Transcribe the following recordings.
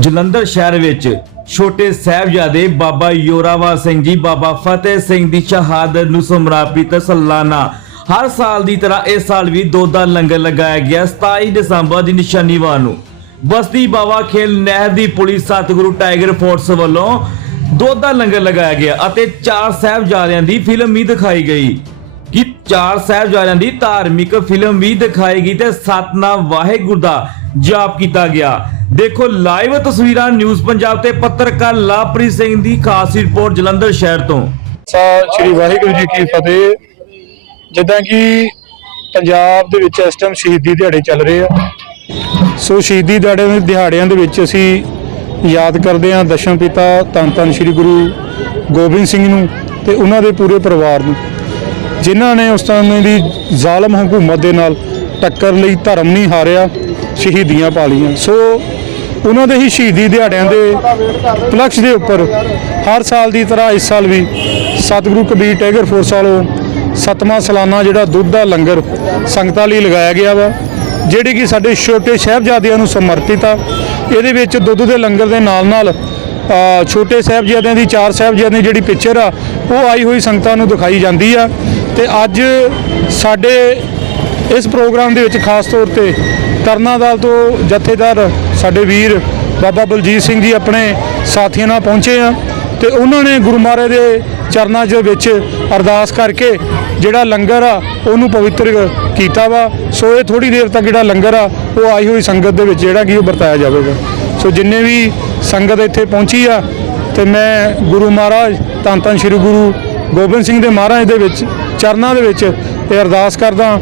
ਜਲੰਧਰ ਸ਼ਹਿਰ ਵਿੱਚ ਛੋਟੇ ਸਾਹਿਬਜ਼ਾਦੇ ਬਾਬਾ ਯੋਰਾਵਾ ਸਿੰਘ ਜੀ, ਬਾਬਾ ਫਤਿਹ ਸਿੰਘ ਦੀ ਸ਼ਹਾਦਤ ਨੂੰ ਸਮਰਪਿਤ ਸਾਲਾਨਾ। ਹਰ ਸਾਲ ਦੀ ਤਰ੍ਹਾਂ ਇਸ ਸਾਲ ਵੀ ਦੁੱਧ ਲੰਗਰ ਲਗਾਇਆ ਗਿਆ 27 ਦਸੰਬਰ ਦੀ ਨਿਸ਼ਾਨੀਵਾਰ ਨੂੰ। ਬਸਤੀ ਬਾਵਾ ਖੇਲ ਨਹਿਰ ਦੀ ਪੁਲਿਸ ਸਤਿਗੁਰੂ ਟਾਈਗਰ ਫੋਰਸ ਵੱਲੋਂ ਦੁੱਧ ਲੰਗਰ ਲਗਾਇਆ ਗਿਆ ਅਤੇ ਚਾਰ ਸਾਹਿਬਜ਼ਾਦਿਆਂ ਦੀ ਫਿਲਮ ਵੀ ਦਿਖਾਈ ਗਈ। ਕਿ ਚਾਰ ਸਾਹਿਬਜ਼ਾਦਿਆਂ ਦੀ ਧਾਰਮਿਕ ਫਿਲਮ ਵੀ ਦਿਖਾਈ ਗਈ ਤੇ ਸਤਨਾਮ ਵਾਹਿਗੁਰੂ ਦਾ ਜਾਪ ਕੀਤਾ ਗਿਆ। ਦੇਖੋ ਲਾਈਵ ਤਸਵੀਰਾਂ ਨਿਊਜ਼ ਪੰਜਾਬ ਤੇ ਪੱਤਰਕਾਰ ਲਾਪ੍ਰੀਤ ਸਿੰਘ ਦੀ ਖਾਸ ਰਿਪੋਰਟ ਜਲੰਧਰ ਸ਼ਹਿਰ ਤੋਂ। ਸਾ ਸ੍ਰੀ ਵਾਹਿਗੁਰੂ ਜੀ ਕੀ ਫਤਿਹ। ਜਿੱਦਾਂ ਕਿ ਪੰਜਾਬ ਦੇ ਵਿੱਚ ਇਸ ਟਾਈਮ ਸ਼ਹੀਦੀ ਦਿਹਾੜੇ ਚੱਲ ਰਹੇ ਆ। ਸੋ ਸ਼ਹੀਦੀ ਦਿਹਾੜੇ ਦੇ ਦਿਹਾੜਿਆਂ ਦੇ ਵਿੱਚ ਅਸੀਂ ਯਾਦ ਕਰਦੇ ਹਾਂ ਦਸ਼ਮ ਪਿਤਾ ਧੰਨ ਧੰਨ ਸ੍ਰੀ ਗੁਰੂ ਗੋਬਿੰਦ ਸਿੰਘ ਨੂੰ ਤੇ ਉਹਨਾਂ ਦੇ ਪੂਰੇ ਪਰਿਵਾਰ ਨੂੰ, ਜਿਨ੍ਹਾਂ ਨੇ ਉਸ ਸਮੇਂ ਦੀ ਜ਼ਾਲਮ ਹਕੂਮਤ ਦੇ ਨਾਲ ਟੱਕਰ ਲਈ ਧਰਮ ਨਹੀਂ ਹਾਰਿਆ, ਸ਼ਹੀਦੀਆਂ ਪਾ ਲਈਆਂ। ਸੋ ਉਹਨਾਂ ਦੇ ਹੀ ਸ਼ਹੀਦੀ ਦਿਹਾੜਿਆਂ ਦੇ ਪਲਕਸ਼ ਦੇ ਉੱਪਰ ਹਰ ਸਾਲ ਦੀ ਤਰ੍ਹਾਂ ਇਸ ਸਾਲ ਵੀ ਸਤਿਗੁਰੂ ਕਬੀਰ ਟੈਗਰ ਫੋਰਸ ਵੱਲੋਂ ਸਤਵਾਂ ਸਾਲਾਨਾ ਜਿਹੜਾ ਦੁੱਧ ਦਾ ਲੰਗਰ ਸੰਗਤਾਂ ਲਈ ਲਗਾਇਆ ਗਿਆ ਵਾ, ਜਿਹੜੀ ਕਿ ਸਾਡੇ ਛੋਟੇ ਸਾਹਿਬਜ਼ਾਦਿਆਂ ਨੂੰ ਸਮਰਪਿਤ ਆ। ਇਹਦੇ ਵਿੱਚ ਦੁੱਧ ਦੇ ਲੰਗਰ ਦੇ ਨਾਲ ਨਾਲ ਛੋਟੇ ਸਾਹਿਬਜ਼ਾਦਿਆਂ ਦੀ, ਚਾਰ ਸਾਹਿਬਜ਼ਾਦਿਆਂ ਦੀ ਜਿਹੜੀ ਪਿਕਚਰ ਆ, ਉਹ ਆਈ ਹੋਈ ਸੰਗਤਾਂ ਨੂੰ ਦਿਖਾਈ ਜਾਂਦੀ ਆ। ਤੇ ਅੱਜ ਸਾਡੇ ਇਸ ਪ੍ਰੋਗਰਾਮ ਦੇ ਵਿੱਚ ਖਾਸ ਤੌਰ ਤੇ ਤਰਨਾ ਦਲ ਤੋਂ ਜਥੇਦਾਰ ਸਾਡੇ ਵੀਰ ਬਾਬਾ ਬਲਜੀਤ ਸਿੰਘ ਜੀ ਆਪਣੇ ਸਾਥੀਆਂ ਨਾਲ ਪਹੁੰਚੇ ਆ ਤੇ ਉਹਨਾਂ ਨੇ ਗੁਰੂ ਮਹਾਰਾਜ ਦੇ ਚਰਨਾਂ ਦੇ ਵਿੱਚ ਅਰਦਾਸ ਕਰਕੇ ਜਿਹੜਾ ਲੰਗਰ ਆ ਉਹਨੂੰ ਪਵਿੱਤਰ ਕੀਤਾ ਵਾ। ਸੋ ਇਹ ਥੋੜੀ ਦੇਰ ਤੱਕ ਜਿਹੜਾ ਲੰਗਰ ਆ, ਉਹ ਆਈ ਹੋਈ ਸੰਗਤ ਦੇ ਵਿੱਚ ਜਿਹੜਾ ਕਿ ਉਹ ਵਰਤਾਇਆ ਜਾਵੇਗਾ। ਸੋ ਜਿੰਨੇ ਵੀ ਸੰਗਤ ਇੱਥੇ ਪਹੁੰਚੀ ਆ ਤੇ ਮੈਂ ਗੁਰੂ ਮਹਾਰਾਜ ਧੰਨ ਧੰਨ ਸ੍ਰੀ ਗੁਰੂ ਗੋਬਿੰਦ ਸਿੰਘ ਦੇ ਮਹਾਰਾਜ ਦੇ ਵਿੱਚ, ਚਰਨਾਂ ਦੇ ਵਿੱਚ ਇਹ ਅਰਦਾਸ ਕਰਦਾ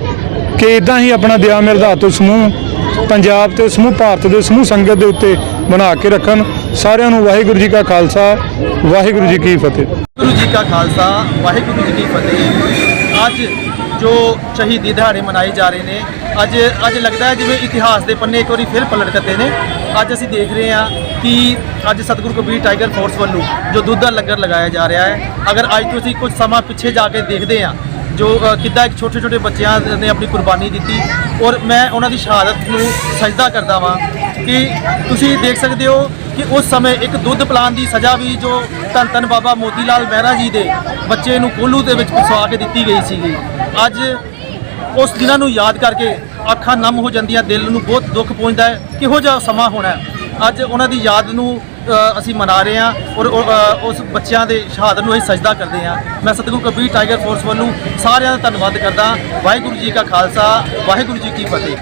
ਕਿ ਇਦਾਂ ਹੀ ਆਪਣਾ ਦਿਆ ਮਿਰਦਾਤ ਸਮੂਹ ਪੰਜਾਬ ਤੇ ਸਮੂਹ ਭਾਰਤ ਦੇ ਸਮੂਹ ਸੰਗਤ ਦੇ ਉੱਤੇ ਬਣਾ ਕੇ ਰੱਖਣ। ਸਾਰਿਆਂ ਨੂੰ ਵਾਹਿਗੁਰੂ ਜੀ ਕਾ ਖਾਲਸਾ, ਵਾਹਿਗੁਰੂ ਜੀ ਕੀ ਫਤਿਹ। ਵਾਹਿਗੁਰੂ ਜੀ ਕਾ ਖਾਲਸਾ, ਵਾਹਿਗੁਰੂ ਜੀ ਕੀ ਫਤਿਹ। ਅੱਜ ਜੋ ਸ਼ਹੀਦੀ ਦਿਹਾੜੇ ਮਨਾਏ ਜਾ ਰਹੇ ਨੇ, ਅੱਜ ਅੱਜ ਲੱਗਦਾ ਹੈ ਜਿਵੇਂ ਇਤਿਹਾਸ ਦੇ ਪੰਨੇ ਇੱਕ ਵਾਰੀ ਫਿਰ ਪਲਟ ਕਰਦੇ ਨੇ। ਅੱਜ ਅਸੀਂ ਦੇਖ ਰਹੇ ਹਾਂ ਕਿ ਅੱਜ ਸਤਿਗੁਰੂ ਕਬੀਰ ਟਾਈਗਰ ਫੋਰਸ ਵੱਲੋਂ ਜੋ ਦੁੱਧ ਦਾ ਲੰਗਰ ਲਗਾਇਆ ਜਾ ਰਿਹਾ ਹੈ, ਅਗਰ ਅੱਜ ਤੁਸੀਂ ਕੁਝ ਸਮਾਂ ਪਿੱਛੇ ਜਾ ਕੇ ਦੇਖਦੇ ਹਾਂ ਜੋ ਕਿੱਦਾਂ ਇੱਕ ਛੋਟੇ ਛੋਟੇ ਬੱਚਿਆਂ ਨੇ ਆਪਣੀ ਕੁਰਬਾਨੀ ਦਿੱਤੀ ਔਰ ਮੈਂ ਉਹਨਾਂ ਦੀ ਸ਼ਹਾਦਤ ਨੂੰ ਸਜਦਾ ਕਰਦਾ ਵਾਂ ਕਿ ਤੁਸੀਂ ਦੇਖ ਸਕਦੇ ਹੋ ਕਿ ਉਸ ਸਮੇਂ ਇੱਕ ਦੁੱਧ ਪਲਾਨ ਦੀ ਸਜ਼ਾ ਵੀ ਜੋ ਧੰਨ ਧੰਨ ਬਾਬਾ ਮੋਤੀ ਲਾਲ ਮਹਿਰਾ ਜੀ ਦੇ ਬੱਚੇ ਨੂੰ ਕੋਲੂ ਦੇ ਵਿੱਚ ਫਸਵਾ ਕੇ ਦਿੱਤੀ ਗਈ ਸੀਗੀ। ਅੱਜ ਉਸ ਦਿਨਾਂ ਨੂੰ ਯਾਦ ਕਰਕੇ ਅੱਖਾਂ ਨਮ ਹੋ ਜਾਂਦੀਆਂ, ਦਿਲ ਨੂੰ ਬਹੁਤ ਦੁੱਖ ਪਹੁੰਚਦਾ ਹੈ। ਕਿਹੋ ਜਿਹਾ ਸਮਾਂ ਹੋਣਾ ਹੈ? ਅੱਜ ਉਹਨਾਂ ਦੀ ਯਾਦ ਨੂੰ ਅਸੀਂ ਮਨਾ ਰਹੇ ਹਾਂ ਔਰ ਉਹ, ਉਸ ਬੱਚਿਆਂ ਦੇ ਸ਼ਹਾਦਤ ਨੂੰ ਅਸੀਂ ਸਜਦਾ ਕਰਦੇ ਹਾਂ। ਮੈਂ ਸਤਿਗੁਰੂ ਕਬੀਰ ਟਾਈਗਰ ਫੋਰਸ ਵੱਲੋਂ ਸਾਰਿਆਂ ਦਾ ਧੰਨਵਾਦ ਕਰਦਾ ਵਾਹਿਗੁਰੂ ਜੀ ਕਾ ਖਾਲਸਾ ਵਾਹਿਗੁਰੂ ਜੀ ਕੀ ਫਤਿਹ।